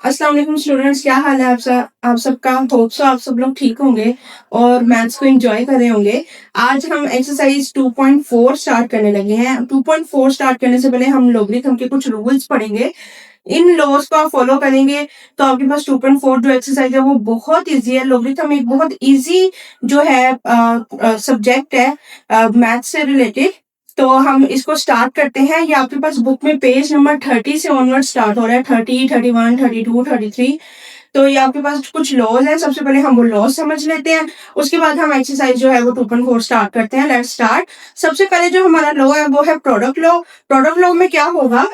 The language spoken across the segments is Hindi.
अस्सलाम वालेकुम स्टूडेंट्स, क्या हाल है आप सबका। होप सो आप सब लोग ठीक होंगे और मैथ्स को एंजॉय कर रहे होंगे। आज हम एक्सरसाइज 2.4 स्टार्ट करने लगे हैं। 2.4 स्टार्ट करने से पहले हम लॉगरिथम के कुछ रूल्स पढ़ेंगे। इन लॉज को आप फॉलो करेंगे तो आपके पास 2.4 जो एक्सरसाइज है वो बहुत इजी है। लॉगरिथम एक बहुत इजी जो है सब्जेक्ट है मैथ्स से रिलेटेड। तो हम इसको स्टार्ट करते हैं। ये आपके पास बुक में पेज नंबर 30 से ऑनवर्ड स्टार्ट हो रहा है। 30, 31, 32, 33। तो ये आपके पास कुछ लॉज हैं। सबसे पहले हम वो लॉज समझ लेते हैं, उसके बाद हम एक्सरसाइज जो है वो 2.4 स्टार्ट करते हैं। Let's start. सबसे पहले जो हमारा लॉ है वो है प्रोडक्ट लॉ। प्रोडक्ट लॉ में क्या होगा,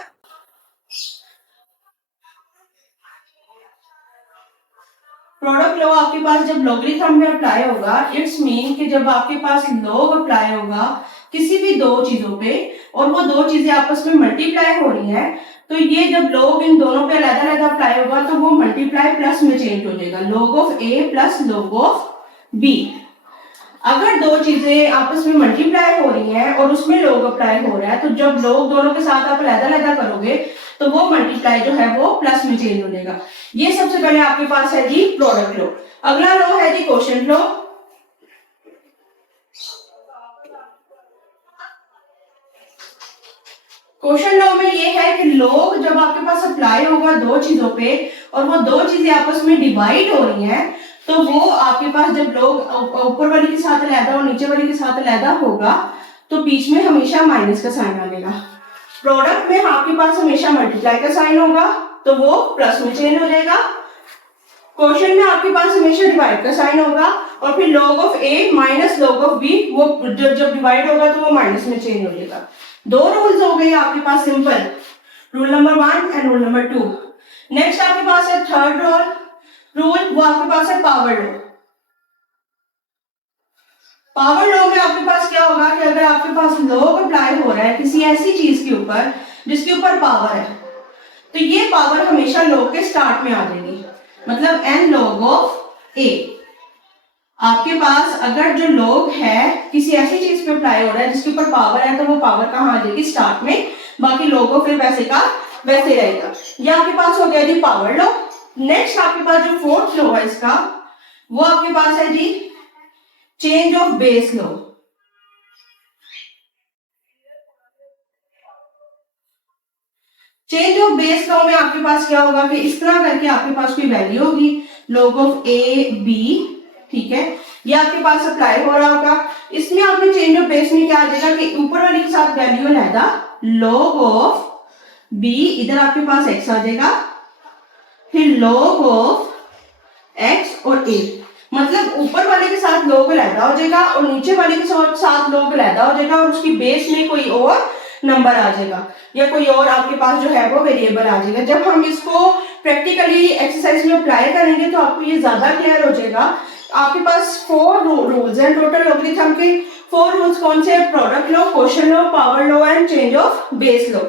प्रोडक्ट लॉ आपके पास जब लॉगरिथम में अप्लाई होगा, इट्स मीन कि जब आपके पास लॉग अप्लाई होगा किसी भी दो चीजों पे और वो दो चीजें आपस में मल्टीप्लाई हो रही है, तो ये जब लॉग इन दोनों पे अलग अलग अप्लाई होगा तो वो मल्टीप्लाई प्लस में चेंज हो जाएगा। Log of A plus log of B. अगर दो चीजें आपस में मल्टीप्लाई हो रही हैं और उसमें लॉग अप्लाई हो रहा है, तो जब लॉग दोनों के साथ आप अलग-अलग करोगे तो वो मल्टीप्लाई जो है वो प्लस में चेंज हो जाएगा। ये सबसे पहले आपके पास है जी प्रोडक्ट लॉ। अगला लॉ है जी क्वोशिएंट लॉ। क्वोशिएंट लॉ में ये है कि लॉग जब आपके पास अप्लाई होगा दो चीजों पे और वो दो चीजें आपस में डिवाइड हो रही हैं, तो वो आपके पास जब लॉग ऊपर वाली के साथ अलग और नीचे वाली के साथ अलग होगा तो बीच में हमेशा माइनस का साइन आ जाएगा। प्रोडक्ट में आपके पास हमेशा मल्टीप्लाई का साइन होगा तो वो प्लस में चेंज हो जाएगा। क्वेश्चन में आपके पास हमेशा डिवाइड का साइन होगा और फिर log of a minus log of b, वो जब डिवाइड होगा तो वो माइनस में चेंज हो जाएगा। दो रूल्स हो गए आपके पास simple, rule number 1 and rule number 2। Next आपके पास है थर्ड रूल, वो आपके पास है पावर लॉ। पावर लॉ में आपके पास क्या होगा कि अगर आपके पास log अप्लाई हो रहा है किसी ऐसी चीज के ऊपर जिसके ऊपर पावर है, तो ये पावर हमेशा log के स्टार्ट में आ जाएगी। मतलब n log ऑफ a। आपके पास अगर जो log है किसी ऐसी चीज पे अप्लाई हो रहा है जिसके ऊपर पावर है, तो वो पावर कहाँ आ जाएगी, स्टार्ट में। बाकी log ऑफ a वैसे का वैसे रहेगा। ये आपके पास हो गया जी पावर लॉ। नेक्स्ट आपके पास जो फोर्थ लॉ है इसका, वो आपके पास है जी change of base law. Change of base law में आपके पास क्या होगा कि इस तरह करके आपके पास कोई वैल्यू होगी log ऑफ ए बी, ठीक है, ये आपके पास अप्लाई हो रहा होगा। इसमें आपने चेंज ऑफ बेस में क्या आ जाएगा कि ऊपर वाले के साथ वैल्यू लेगा log ऑफ बी, इधर आपके पास x आ जाएगा, फिर log ऑफ x और a। मतलब ऊपर वाले के साथ log अलहदा हो जाएगा और नीचे वाले के साथ log अलहदा हो जाएगा और उसकी बेस में कोई और नंबर आ जाएगा या कोई और आपके पास जो है वो वेरिएबल आ जाएगा। जब हम इसको प्रैक्टिकली एक्सरसाइज में अप्लाई करेंगे तो आपको ये ज्यादा क्लियर हो जाएगा। आपके पास 4 रूल्स हैं टोटल लॉगरिथम के। 4 रूल्स कौन से हैं? Product law, quotient law, power law and change of base law.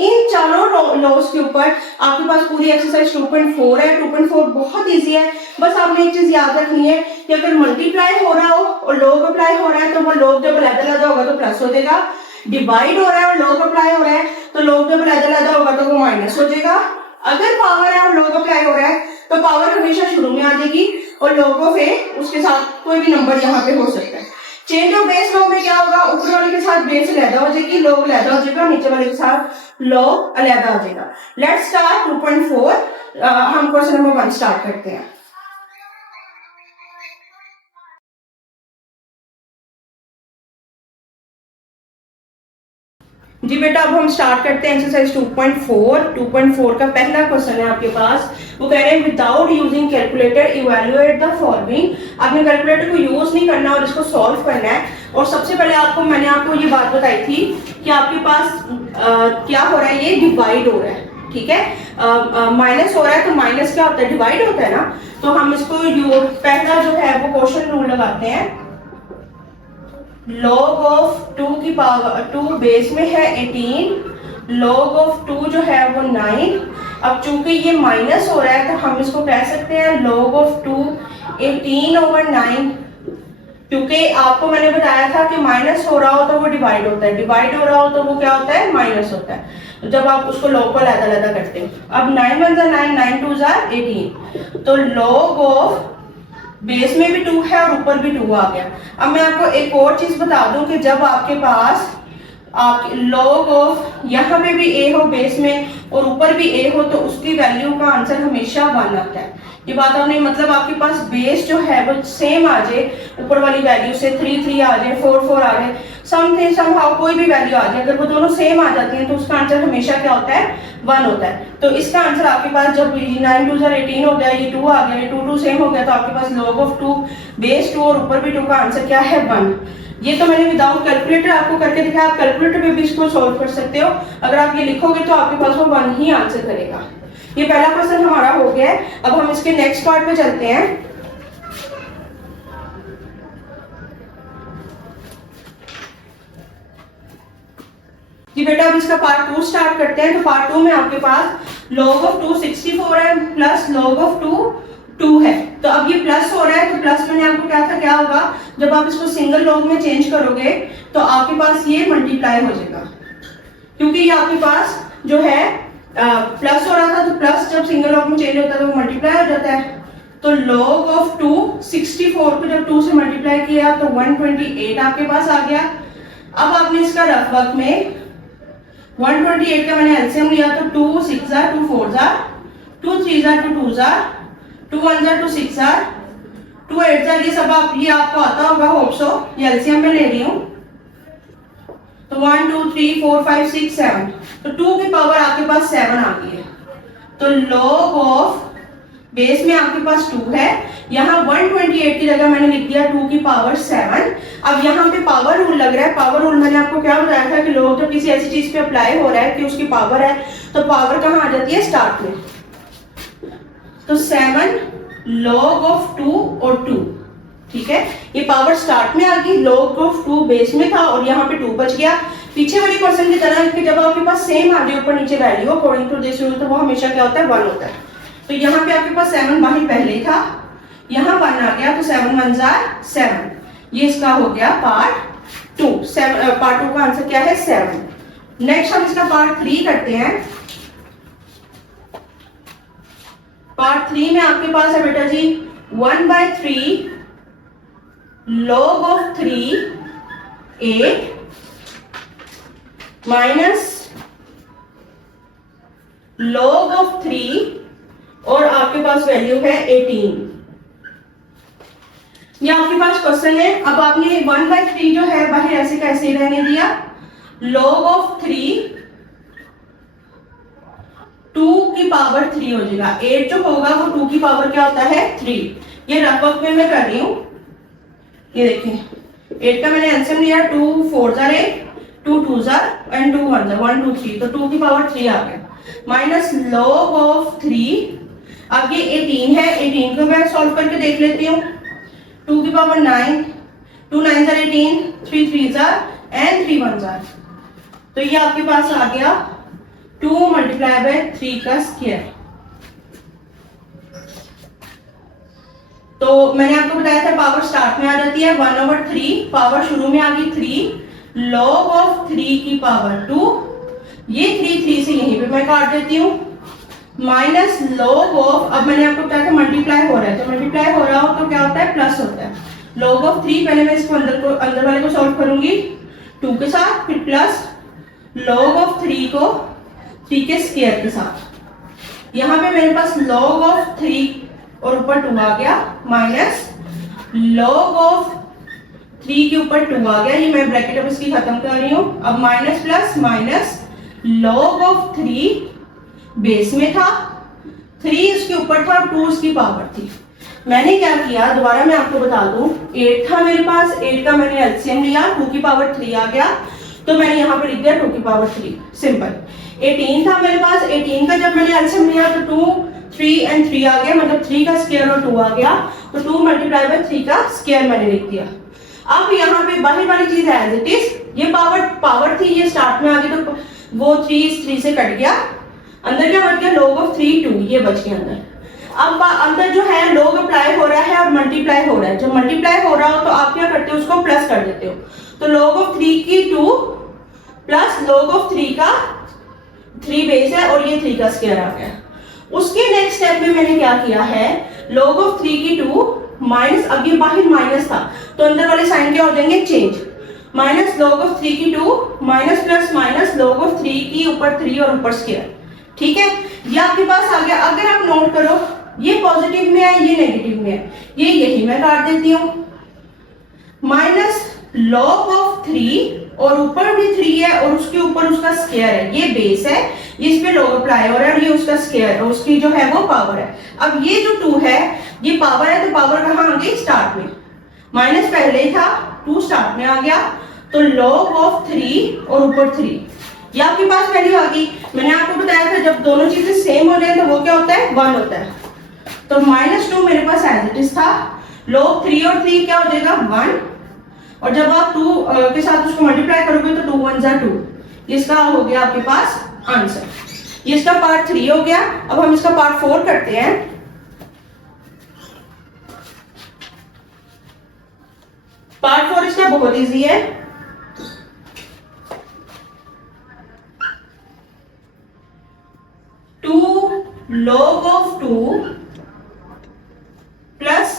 इन चारों लॉज के ऊपर आपके पास पूरी एक्सरसाइज 2.4 है। 2.4 बहुत इजी है। बस आपने एक चीज याद रखनी है कि अगर मल्टीप्लाई हो रहा हो और log अप्लाई हो रहा है तो वो log जब अलग-अलग होगा तो प्लस हो जाएगा। डिवाइड हो रहा है और log अप्लाई हो रहा है तो log जब अलग-अलग होगा तो वो माइनस हो जाएगा। अगर पावर है और log अप्लाई हो रहा है तो पावर हमेशा शुरू में आ जाएगी और log ऑफ a उसके साथ कोई भी नंबर यहाँ पे हो सकता है। चेंज ऑफ बेस लॉ में क्या होगा, ऊपर वाले के साथ बेस अलग हो जाएगी, log अलग हो जाएगा, नीचे वाले के साथ log अलग हो जाएगा। Let's start 2.4। हम क्वेश्चन नंबर 1 स्टार्ट करते हैं। जी बेटा, अब हम स्टार्ट करते हैं एक्सरसाइज 2.4। 2.4 का पहला क्वेश्चन है आपके पास। वो कह रहे हैं without using calculator evaluate the following. आपने कैलकुलेटर को यूज नहीं करना और इसको सॉल्व करना है। और सबसे पहले मैंने आपको ये बात बताई थी कि आपके पास क्या हो रहा है, ये डिवाइड हो रहा है, ठीक है। माइनस हो रहा है तो माइनस क्या होता है, डिवाइड होता है ना। तो हम इसको पहला जो है वो क्वेश्चन रूल लगाते हैं। log ऑफ 2 की पावर 2 बेस में है 18, log ऑफ 2 जो है वो 9। अब चूंकि ये माइनस हो रहा है तो हम इसको कह सकते हैं log ऑफ 2 18/9 क्योंकि आपको मैंने बताया था कि माइनस हो रहा हो तो वो डिवाइड होता है, डिवाइड हो रहा हो तो वो क्या होता है, माइनस होता है, जब आप उसको लॉग को अलग-अलग करते हो। अब 9 1 9, 9 2 18, तो लॉग ऑफ बेस में भी 2 है और ऊपर भी 2 आ गया। अब मैं आपको एक और चीज बता दूं कि जब आपके पास आप लॉग ऑफ यहाँ पे भी a हो बेस में और ऊपर भी a हो तो उसकी वैल्यू का आंसर हमेशा 1 आता है। ये बात आपने, मतलब आपके पास बेस जो है वो सेम आ जाए ऊपर वाली वैल्यू से, 3 3 आ जाए, 4 4 आ जाए, समथिंग समहाउ कोई भी वैल्यू आ जाए, अगर वो दोनों सेम आ जाती हैं तो उसका आंसर हमेशा क्या होता है, 1 होता है। तो इसका आंसर आपके पास जब 9 2 18 हो गया, ये 2 आ गया, ये 2 2 सेम हो गया, तो आपके पास log ऑफ 2 बेस 2 और ऊपर भी 2 का आंसर क्या है, 1। ये तो मैंने विदाउट कैलकुलेटर आपको करके दिखाया, आप कैलकुलेटर पे भी इसको सॉल्व कर सकते हो। अगर आप ये लिखोगे तो आपके पास वो 1 ही आंसर करेगा। ये पहला क्वेश्चन हमारा हो गया है। अब हम इसके नेक्स्ट पार्ट पे चलते हैं। जी बेटा अब इसका पार्ट 2 स्टार्ट करते हैं। तो पार्ट 2 में आपके पास log ऑफ 2 64 है प्लस log ऑफ 2 2 है। तो अब ये प्लस हो रहा है, तो प्लस मैंने आपको क्या था, क्या होगा जब आप इसको सिंगल लॉग में चेंज करोगे तो आपके पास ये मल्टीप्लाई हो जाएगा, क्योंकि ये आपके पास जो है प्लस हो रहा था, तो प्लस जब सिंगल लॉग में चेंज होता है तो वो मल्टीप्लाई हो जाता है। तो log ऑफ 2 64 को जब 2 से मल्टीप्लाई किया तो 128 आपके पास आ गया। अब आपने इसका रफ वर्क में 128 का मैंने एलसीएम लिया, तो 2 6 jar 2 4 jar 2 3 jar 2 2 jar 2 1 jar 2 6 jar 2 8 jar, ये सब ये आपको आता होगा, होप सो। ये एलसीएम में ले रही हूँ, तो 1 2 3 4 5 6 7, तो 2 की पावर आपके पास 7 आ गई है। तो log ऑफ बेस में आपके पास 2 है, यहाँ 128 की जगह मैंने लिख दिया 2 की पावर 7। अब यहाँ पे पावर रूल लग रहा है। पावर रूल मैंने आपको क्या बताया था कि log जब किसी ऐसी चीज पे अप्लाई हो रहा है कि उसकी पावर है, तो पावर कहाँ आ जाती है, स्टार्ट में। तो 7 log ऑफ 2 और 2, ठीक है, ये पावर स्टार्ट में आ गई, log ऑफ 2 बेस में था और यहाँ पे 2 बच गया। पीछे वाली क्वेश्चन की तरह कि जब आपके पास सेम आ जाए ऊपर नीचे value according to this rule, तो वो हमेशा क्या होता है, 1 होता है। तो यहाँ पे आपके पास 7 बाहर पहले ही था, यहाँ 1 आ गया, तो 7 1 जार 7। ये इसका हो गया पार्ट 2। पार्ट 2 का आंसर क्या है, 7। नेक्स्ट हम इसका पार्ट 3 करते हैं। पार्ट 3 में आपके पास है बेटा जी 1/3 log of 3 8 minus log of 3 और आपके पास वैल्यू है 18। ये आपके पास क्वेश्चन है। अब आपने 1/3 जो है बाहर ऐसे कैसे रहने दिया, log ऑफ 3 2 की पावर 3 हो जाएगा। 8 जो होगा वो 2 की पावर क्या होता है, 3। ये रफ वर्क में मैं कर रही हूं, ये देखिए 8 का मैंने एलसीएम लिया, 2 4 जार 8 2 2 जार एंड 2 1 जार 1 2 3, तो 2 की पावर 3 आ गया, माइनस log ऑफ 3। अब ये 18 है, 18 को मैं सॉल्व करके देख लेती हूँ। 2 की power 9, 2 9 jar 18, 3 3 jar and 3 1 jar, तो ये आपके पास आ गया 2 मल्टीप्लाई बाय 3 का स्क्वायर। तो मैंने आपको बताया था पावर स्टार्ट में आ जाती है 1/3, पावर शुरू में आ गई 3, log ऑफ 3 की पावर 2, ये 3 3 से यहीं पे मैं काट देती हूँ, माइनस log ऑफ, अब मैंने आपको बताया था मल्टीप्लाई हो रहा है, तो मल्टीप्लाई हो रहा हो तो क्या होता है, प्लस होता है। log ऑफ 3 पहले मैं इसको अंदर वाले को सॉल्व करूंगी 2 के साथ, फिर प्लस log ऑफ 3 को 3 के स्क्वायर के साथ। यहाँ पे मेरे पास log ऑफ 3 और ऊपर 2 आ गया, माइनस log ऑफ 3 के ऊपर 2 आ गया, ये मैं ब्रैकेट अब इसकी खत्म कर रही हूँ। अब minus plus minus log of 3 base में था, 3 इसके ऊपर था, 2 इसकी पावर थी। मैंने क्या किया, दोबारा मैं आपको बता दूं, 8 था मेरे पास, 8 का मैंने एलसीएम लिया, 2 की पावर 3 आ गया, तो मैंने यहाँ पे लिख दिया 2 की पावर 3, सिंपल। 18 था मेरे पास, 18 का जब मैंने एलसीएम लिया तो 2 3 एंड 3 आ गया, मतलब 3 का स्क्वायर और 2 आ गया, तो 2 मल्टीप्लाई बाय 3 का स्क्वायर मैंने लिख दिया। अब यहाँ पे बाहर वाली चीज एज इट इज, ये पावर थी, ये स्टार्ट में आ गई, तो वो 3 इस 3 से कट गया, अंदर क्या बच गया, log ऑफ 3 2, ये बच गया अंदर। अब अंदर जो है log अप्लाई हो रहा है और मल्टीप्लाई हो रहा है। जब मल्टीप्लाई हो रहा हो तो आप क्या करते हो, उसको प्लस कर देते हो। तो log ऑफ 3 की 2 प्लस log ऑफ 3 का 3 बेस है और ये 3 का स्क्वायर आ गया। उसके नेक्स्ट स्टेप में मैंने क्या किया है, log ऑफ 3 की 2 माइनस, अब ये बाहर माइनस था तो अंदर वाले साइन क्या हो जाएंगे, चेंज, माइनस log ऑफ 3 की 2 minus plus minus log of 3 की ऊपर 3 और ऊपर स्क्वायर। ठीक है, ये आपके पास आ गया। अगर आप नोट करो ये पॉजिटिव में है, ये नेगेटिव में है, ये यही मैं काट देती हूँ। माइनस log ऑफ 3 और ऊपर भी 3 है और उसके ऊपर उसका स्क्वायर है, ये बेस है, इस पे log अप्लाई हो रहा है और ये उसका स्क्वायर है, उसकी जो है वो पावर है। अब ये जो 2 है ये पावर है, तो पावर कहाँ आ गई, स्टार्ट में, माइनस पहले ही था, 2 स्टार्ट में आ गया, तो log ऑफ 3 और ऊपर 3, ये आपके पास वैल्यू आ गई। मैंने आपको बताया था जब दोनों चीजें सेम हो जाए तो वो क्या होता है, 1 होता है। तो -2 मेरे पास एज इट इज था, log 3 और 3 क्या हो जाएगा, 1, और जब आप 2 के साथ उसको मल्टीप्लाई करोगे तो 2 1 जा 2, इसका हो गया आपके पास आंसर। ये इसका पार्ट 3 हो गया। अब हम इसका पार्ट 4 करते हैं। पार्ट 4 इसका बहुत इजी है। log of 2 plus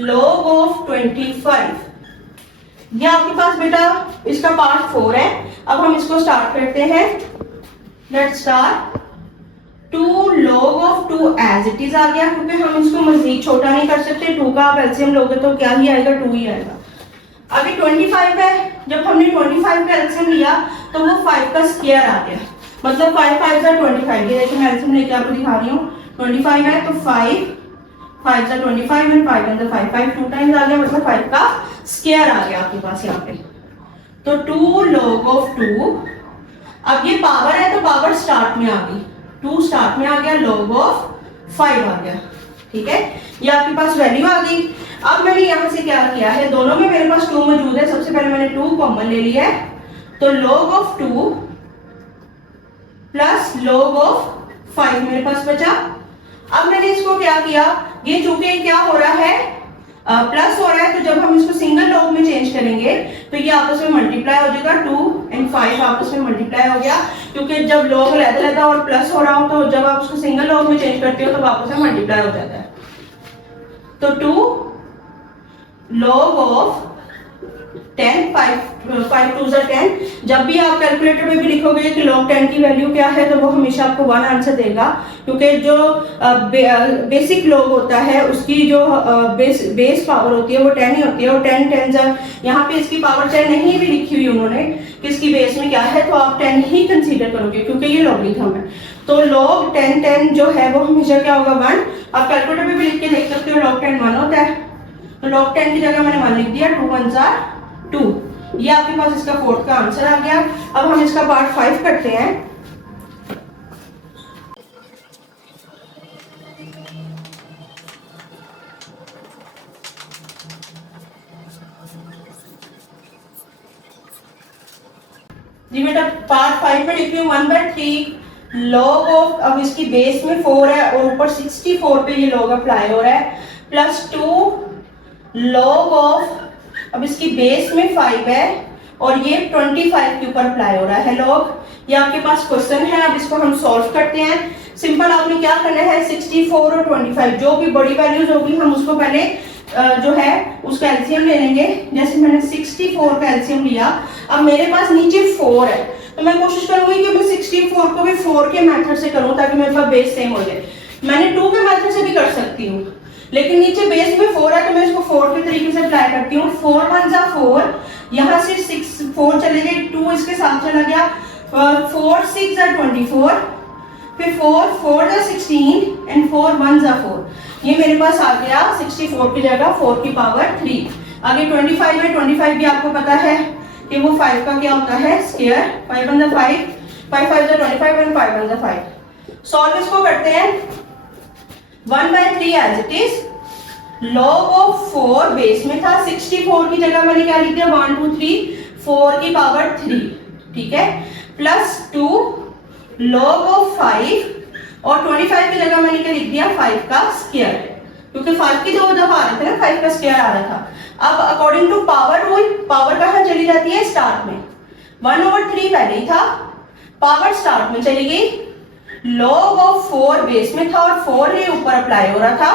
log of 25, ये आपके पास बेटा इसका पार्ट 4 है। अब हम इसको स्टार्ट करते हैं। Let's start. 2 log of 2 as it is आ गया, क्योंकि हम इसको मजीद छोटा नहीं कर सकते। 2 का आप एलसीएम लोगे तो क्या ही आएगा, 2 ही आएगा। अभी 25 है, जब हमने 25 का एलसीएम लिया तो वो 5 का स्क्वायर आ गया, मतलब 5 5 जा 25। ये देखिए मैं एलसीएम लेके आपको दिखा रही हूँ। 25 है तो 5 5 जा 25 एंड 5 अंदर 5 5 2 टाइम्स आ गया, मतलब 5 का स्क्वायर आ गया आपके पास यहाँ पे। तो 2 log ऑफ 2, अब ये पावर है तो पावर स्टार्ट में आ गई, 2 स्टार्ट में आ गया, log ऑफ 5 आ गया। ठीक है, ये आपके पास वैल्यू आ गई। अब मैंने यहाँ से क्या किया है, दोनों में मेरे पास 2 मौजूद है। सबसे पहले मैंने 2 कॉमन ले लिया है, तो log of 2 plus log of 5 मेरे पास बचा। अब मैंने इसको क्या किया, ये चूंकि क्या हो रहा है, प्लस हो रहा है, तो जब हम इसको सिंगल लॉग में चेंज करेंगे तो ये आपस में मल्टीप्लाई हो जाएगा। 2 और 5 आपस में मल्टीप्लाई हो गया, क्योंकि जब लॉग अलग-अलग और प्लस हो रहा हो तो जब आप उसको सिंगल लॉग में चेंज करते हो तो आपस में मल्टीप्लाई हो जाता है। तो 2 log ऑफ 10, 5 2 जा 10। जब भी आप कैलकुलेटर में भी लिखोगे कि log 10 की वैल्यू क्या है तो वो हमेशा आपको 1 आंसर देगा, क्योंकि जो बेसिक log होता है उसकी जो बेस पावर होती है वो 10 ही होती है। और 10 10 जा, यहाँ पे इसकी पावर 10 नहीं भी लिखी हुई उन्होंने कि इसकी बेस में क्या है, तो आप 10 ही कंसीडर करोगे क्योंकि ये लॉगरिथम है। तो log 10 10 जो है वो हमेशा क्या होगा, 1। आप कैलकुलेटर में भी लिख के देख सकते हो, log 10 1 होता है, तो log 10 की जगह मैंने 1 लिख दिया। 2 1 जा 2, ये आपके पास इसका 4th का आंसर आ गया। अब हम इसका पार्ट 5 करते हैं। जी बेटा पार्ट 5 में लिख रही हूँ 1/3 log ऑफ, अब इसकी बेस में 4 है और ऊपर 64 पे ये log अप्लाई हो रहा है, प्लस 2 log ऑफ, अब इसकी बेस में 5 है और ये 25 के ऊपर अप्लाई हो रहा है log। ये आपके पास क्वेश्चन है, अब इसको हम सॉल्व करते हैं। सिंपल आपने क्या करना है, 64 और 25 जो भी बड़ी वैल्यूज होगी हम उसको पहले जो है उसका एलसीएम ले लेंगे। जैसे मैंने 64 का एलसीएम लिया, अब मेरे पास नीचे 4 है तो मैं कोशिश करूंगी कि मैं 64 को भी 4 के मेथड से करूं ताकि मेरे पास बेस सेम हो जाए। मैंने 2 के मेथड से भी कर सकती हूँ, लेकिन नीचे बेस में 4 है तो मैं इसको 4 के तरीके से अप्लाई करती हूँ। 4 1 जा 4, यहाँ से 6 4 चले गए, 2 इसके साथ चला गया, 4 6 जा 24, फिर 4 4 जा 16 एंड 4 1 जा 4। ये मेरे पास आ गया 64 की जगह 4 की पावर 3। आगे 25 है, 25 भी आपको पता है कि वो 5 का क्या होता है, स्क्वायर। 5 1 जा 5, 5 5 जा 25 एंड 5 1 जा 5। सॉल्व इसको करते हैं। 1/3 as it is, log of 4 base में था, 64 की जगह मैंने क्या लिख दिया, 1 2 3 4 की पावर 3, ठीक है, प्लस 2 log ऑफ 5 और 25 की जगह मैंने क्या लिख दिया 5 का स्क्वायर, क्योंकि 5 की 2 दफा आ रहे थे ना, 5 का स्क्वायर आ रहा था। अब according to power rule, power कहाँ चली जाती है स्टार्ट में, 1/3 पहले ही था, पावर स्टार्ट में चली गई, log ऑफ 4 बेस में था और 4 ही ऊपर अप्लाई हो रहा था,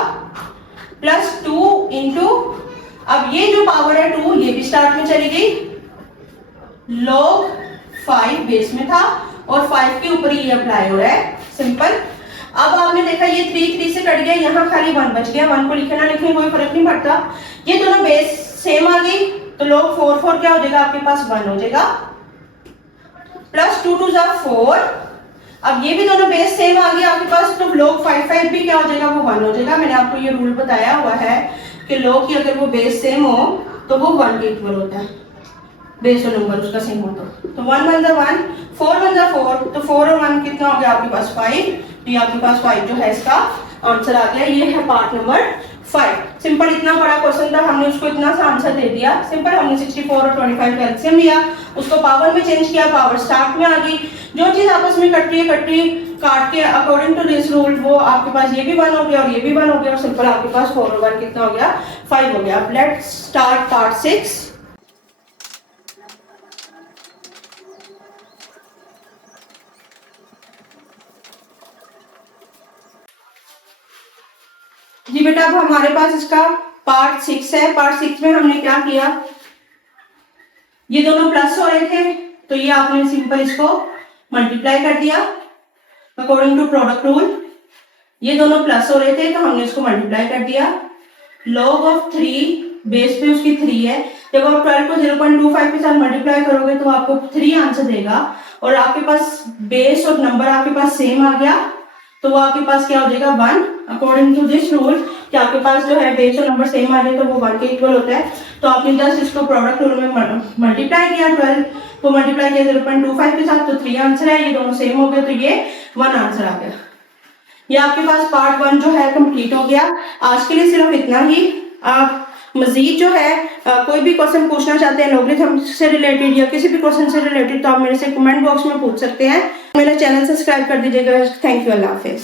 प्लस 2 इंटू, अब ये जो पावर है 2 ये भी स्टार्ट में चली गई, log 5 बेस में था और 5 के ऊपर ये अप्लाई हो रहा है, सिंपल। अब आपने देखा ये 3 से कट गया, यहाँ खाली 1 बच गया, 1 को लिखे ना लिखे कोई फर्क नहीं पड़ता, ये दोनों बेस सेम आ गई, तो log 4 क्या हो जाएगा आपके पास 1 हो जाएगा, प्लस 2 2 4, अब ये भी दोनों बेस सेम आ गया आपके पास, तो log 5 भी क्या हो जाएगा वो 1 हो जाएगा। मैंने आपको ये रूल बताया हुआ है कि log की अगर वो बेस सेम हो तो वो 1 के इक्वल होता है, बेस और नंबर उसका सेम हो तो 1 1 1 4 1 4, तो 4 और 1 कितना हो गया आपके पास 5, तो ये आपके पास 5 जो है इसका आंसर आ गया। ये है पार्ट नंबर 5। सिंपल, इतना बड़ा क्वेश्चन था, हमने उसको इतना सा आंसर दे दिया। सिंपल, हमने 64 और 25 का एलसीएम लिया, उसको पावर में चेंज किया, पावर स्टार्ट में आ गई, जो चीज आपस में कट रही है काट के अकॉर्डिंग टू दिस रूल वो आपके पास ये भी 1 हो गया और ये भी 1 हो गया, और सिंपल आपके पास 4 और 1 कितना हो गया 5 हो गया। Let's start part 6। जी बेटा, अब हमारे पास इसका पार्ट 6 है। पार्ट 6 में हमने क्या किया, ये दोनों प्लस हो रहे थे तो ये आपने सिंपल इसको मल्टीप्लाई कर दिया अकॉर्डिंग टू प्रोडक्ट रूल। ये दोनों प्लस हो रहे थे तो हमने इसको मल्टीप्लाई कर दिया। log ऑफ 3 बेस पे उसकी 3 है, जब आप 12 को 0.25 के साथ मल्टीप्लाई करोगे तो आपको 3 आंसर देगा, और आपके पास बेस और नंबर आपके पास सेम आ गया तो वो आपके पास क्या हो जाएगा 1। अकॉर्डिंग टू दिस रूल कि आपके पास जो है बेस और नंबर सेम आ रहे तो वो 1 के इक्वल होता है, तो आपने जस्ट इसको प्रोडक्ट रूल में मल्टीप्लाई किया, 12 को मल्टीप्लाई किया 0.25 के साथ, तो 3 आंसर है, ये दोनों सेम हो गए तो ये 1 आंसर आ गया। ये आपके पास पार्ट 1 जो है कंप्लीट हो गया। आज के लिए सिर्फ इतना ही। आप मजीद जो है कोई भी क्वेश्चन पूछना चाहते हैं लॉगरिथम से रिलेटेड या किसी भी क्वेश्चन से रिलेटेड तो आप मेरे से कमेंट बॉक्स में पूछ सकते हैं। मेरा चैनल सब्सक्राइब कर दीजिएगा। Thank you, Allah Hafiz.